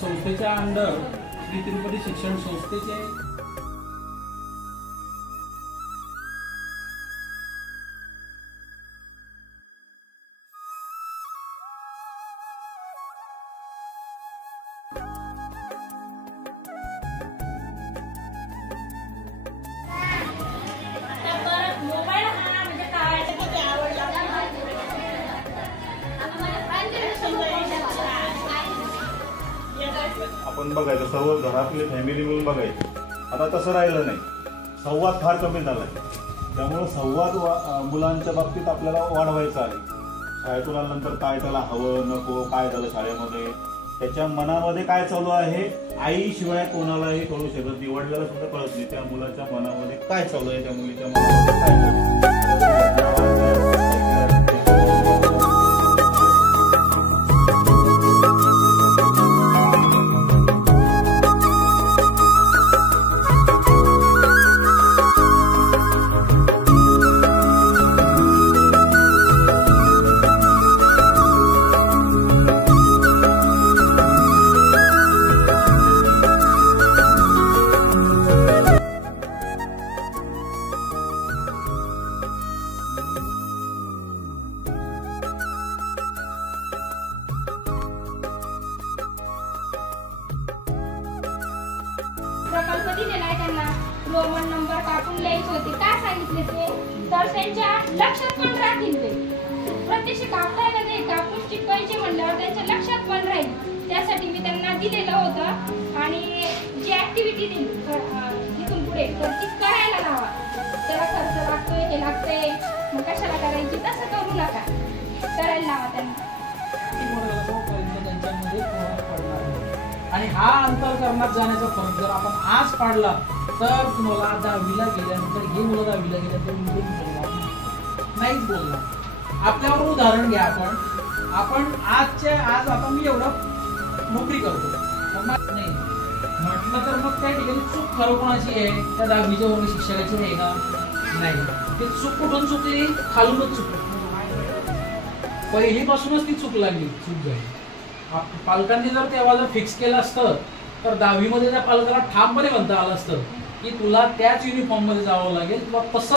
संस्थेच्या अंडर श्री तिरुपती शिक्षण संस्थेचे आपण बघायचं सर्व घरातले फॅमिली मिळून बघायचं. आता तसं राहिलं नाही, संवाद फार कमी झालाय. त्यामुळे संवाद मुलांच्या बाबतीत आपल्याला वाढवायचा आहे. शाळेतून आल्यानंतर काय त्याला हवं नको, काय झालं शाळेमध्ये, त्याच्या मनामध्ये काय चालू आहे, आईशिवाय कोणालाही कळू शकत नाही, वडिलांना सुद्धा कळत नाही त्या मुलाच्या मनामध्ये काय चालू आहे, त्या मुलीच्या मनामध्ये काय चालू आहे. प्रकल्प दिलेला आहे त्यांना, रोमन नंबर कापून लिहायचे होते. काय सांगितले ते तर त्यांच्या लक्षात पण राहतील. ते प्रत्यक्ष कापताना ते कापून चिकवायचे म्हणल्यावर त्यांच्या लक्षात पण राहील. त्यासाठी मी त्यांना दिलेलं होतं आणि जी ऍक्टिव्हिटी दिली इथून पुढे तर ती करायला लावा. त्याला खर्च लागतोय, हे लागतंय, मग कशाला करायची, तसं करू नका, करायला लावा त्यांना. आणि हा अंतःकरणात जाण्याचा फरक जर आपण आज पाडला तर तुम्हाला 10वीला गेल्यानंतर हे मुलं 10वीला गेल्यानंतर नाहीच बोलणार. आपल्यावर उदाहरण घ्या. आपण आज आता मी एवढं नोकरी करतो नाही म्हटलं तर मग त्या ठिकाणी चूक खरं कोणाची आहे, त्या 10वीच्या वर्ग शिक्षकाची आहे का? नाही. ते चूक कुठून चुकली, खालूनच चुकली. पहिलीपासूनच ती चूक लागली, चूक झाली. पालकांनी जर तेव्हा जर फिक्स केलं असतं तर 10वी मध्ये त्या पालकाला ठामपणे म्हणता आलं असतं की तुला त्याच युनिफॉर्म मध्ये जावं लागेल, किंवा तसं